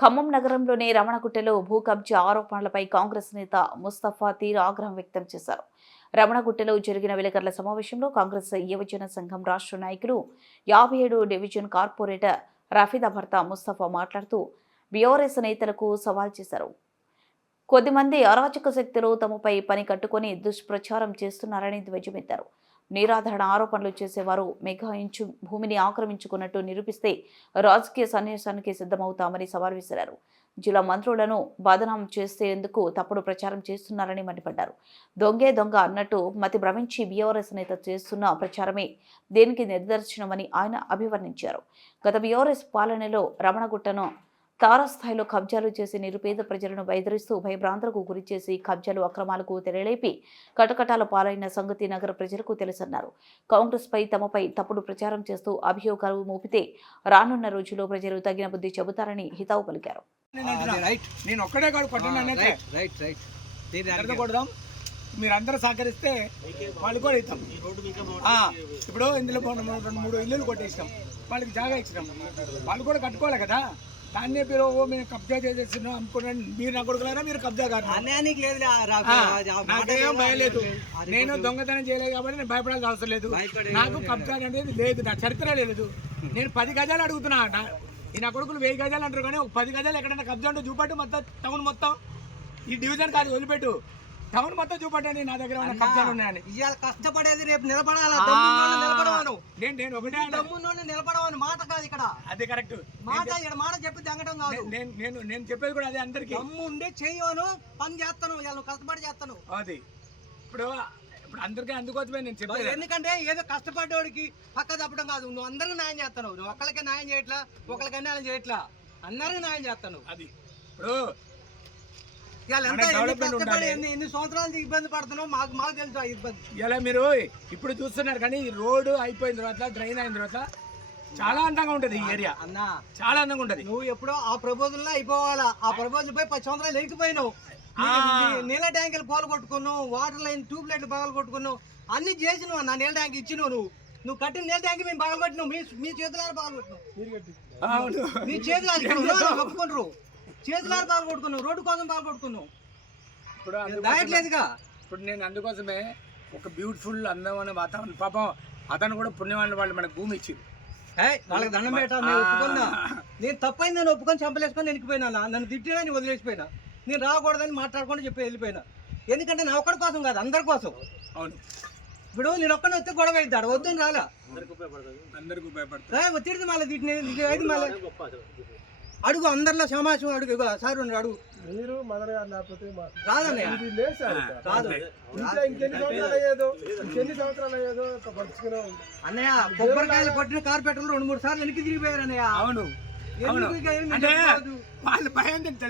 ఖమ్మం నగరంలోని రమణగుట్టలో భూ కబ్జా ఆరోపణలపై కాంగ్రెస్ నేత ముస్తఫా తీవ్ర ఆగ్రహం వ్యక్తం చేశారు. రమణగుట్టలో జరిగిన విలేకరుల సమావేశంలో కాంగ్రెస్ యువజన సంఘం రాష్ట్ర నాయకులు 57 డివిజన్ కార్పొరేటర్ రఫీదా భర్త ముస్తఫా మాట్లాడుతూ బీఆర్ఎస్ నేతలకు సవాల్ చేశారు. కొద్దిమంది అరాచక శక్తులు తమపై పని కట్టుకుని దుష్ప్రచారం చేస్తున్నారని ధ్వజమెత్తారు. నిరాధారణ ఆరోపణలు చేసేవారు మెగా ఇంచు భూమిని ఆక్రమించుకున్నట్టు నిరూపిస్తే రాజకీయ సన్యాసానికి సిద్ధమవుతామని సవాల్ విసిరారు. జిల్లా మంత్రులను బదనాం చేసేందుకు తప్పుడు ప్రచారం చేస్తున్నారని మండిపడ్డారు. దొంగే దొంగ అన్నట్టు మతి భ్రమించి బీఆర్ఎస్ నేత చేస్తున్న ప్రచారమే దేనికి నిదర్శనమని ఆయన అభివర్ణించారు. గత బీఆర్ఎస్ పాలనలో రమణగుట్టను తారాస్థాయిలో కబ్జాలు చేసి నిరుపేద ప్రజలను బెదిరిస్తూ భయభ్రాంతులకు గురిచేసి కబ్జాలు అక్రమాలకు తెరలేపి కటకటాల పాలైన సంగతి నగర ప్రజలకు తెలుసన్నారు. కాంగ్రెస్ పై తమపై తప్పుడు ప్రచారం చేస్తూ అభియోగాలు మోపితే రానున్న రోజుల్లో ప్రజలు తగిన బుద్ధి చెబుతారని హితవు పలికారు. మీరందరూ సహకరిస్తే వాళ్ళు కూడా ఇస్తాం. ఇప్పుడు ఇందులో 2-3 ఇల్లులు కొట్టేసినాం, వాళ్ళకి జాగా ఇచ్చినాం, వాళ్ళు కూడా కట్టుకోవాలి కదా. దాన్ని మీరు మేము కబ్జా చేసేసినాం అనుకున్నాను. మీరు నా కొడుకులారా, మీరు కబ్జా కాదు. నాకేం భయం లేదు, నేను దొంగతనం చేయలేదు కాబట్టి నేను భయపడాల్సిన అవసరం లేదు. నాకు కబ్జా అనేది లేదు, నా చరిత్ర లేదు. నేను 10 గజాలు అడుగుతున్నా. నా కొడుకులు 1000 గజాలు అంటారు, కానీ ఒక 10 గజాలు ఎక్కడైనా కబ్జా ఉంటే చూపట్టు. మొత్తం టౌన్ మొత్తం, ఈ డివిజన్ కాదు వదిలిపెట్టు, టౌన్ మొత్తం చూపట్టండి నా దగ్గర ఉన్న కబ్జాలు ఉన్నాయని. ఇవాళ కష్టపడేది రేపు నిలబడాలి. నేను ఒకటే నిలబడవని మాట కాదు ఇక్కడ. అదే కరెక్ట్ మాట. ఇక్కడ మాట చెప్పి తంగటం కాదు. నేను చెప్పేది కూడా అదే. అందరికి దమ్ము ఉండే చెయ్యను, పని చేస్తాను, ఇవాళ కష్టపడి చేస్తాను. అది ఇప్పుడు అందరికీ అందుకోసమే నేను చెప్పేది. ఎందుకంటే ఏదో కష్టపడ్డోడికి పక్క తప్పడం కాదు. నువ్వు అందరికీ న్యాయం చేస్తాను. నువ్వు ఒక్కరికే న్యాయం చేయట్లా, ఒకరికి అన్యాయం చేయట్లా, అందరికీ న్యాయం చేస్తాను. అది ఇప్పుడు ఎన్ని సంవత్సరాలు ఇబ్బంది పడుతున్నావు మాకు తెలుసు. ఇబ్బంది ఇలా మీరు ఇప్పుడు చూస్తున్నారు, కానీ ఈ రోడ్డు అయిపోయిన తర్వాత, డ్రైన్ అయిన తర్వాత చాలా అందంగా ఉంటది ఈ ఏరియా. అన్న చాలా అందంగా ఉంటది. నువ్వు ఎప్పుడో ఆ ప్రపోజల్ లో అయిపోవాలా. ఆ ప్రపోజల్ పై 10 సంవత్సరాలు ఎరికిపోయినావు. నీళ్ళ ట్యాంకులు పోలు కొట్టుకున్నావు, వాటర్ లైన్ ట్యూబ్ లైట్లు పగలు కొట్టుకున్నావు, అన్ని చేసినావు. నా నీళ్ళ ట్యాంక్ ఇచ్చినావు. నువ్వు కట్టిన నీళ్ళ ట్యాంక్ మేము పగలు కొట్టినావు. మీ చేతులారా పగలు కొట్టినావు. మీ చేతులు ఒప్పుకుంటారు. చేతులారా పగలు కొట్టుకున్నావు. రోడ్డు కోసం పగలు కొట్టుకున్నావు. ఇప్పుడు నేను అందుకోసమే ఒక బ్యూటిఫుల్ అందమైన వాతావరణం. పాపం అతను కూడా పుణ్యవాళ్ళు, వాళ్ళు మనకు భూమి ఇచ్చింది. వాళ్ళకి దండం పెట్టా. నేను ఒప్పుకున్నా, నేను తప్పైంది నేను ఒప్పుకొని చంపలేసుకొని వెనక్కిపోయినా. నన్ను తిట్టినా నేను వదిలేసిపోయినా. నేను రాకూడదని మాట్లాడుకుంటూ చెప్పి వెళ్ళిపోయినా. ఎందుకంటే నా ఒక్కడి కోసం కాదు, అందరి కోసం. అవును. ఇప్పుడు నేను ఒక్కడిని వస్తే గొడవ అవుతాడు. వద్దని రాలా, అందరికి ఉపయోగపడతాయి. తిడితే మళ్ళీ తిట్టిన మళ్ళీ అడుగు, అందరిలో సమాచారం అడుగు. సార్ అడుగు. మీరు మదర్ గారు లేకపోతే ఇంకెన్ని సంవత్సరాలు అయ్యేదో పడుచుకునే అన్నయ్య. కొబ్బరికాయలు కొట్టిన కార్పెటర్లు 2-3 సార్లు వెనక్కి తిరిగిపోయారు అన్నయ్య. అవును, వాళ్ళు భయం తెలుసా.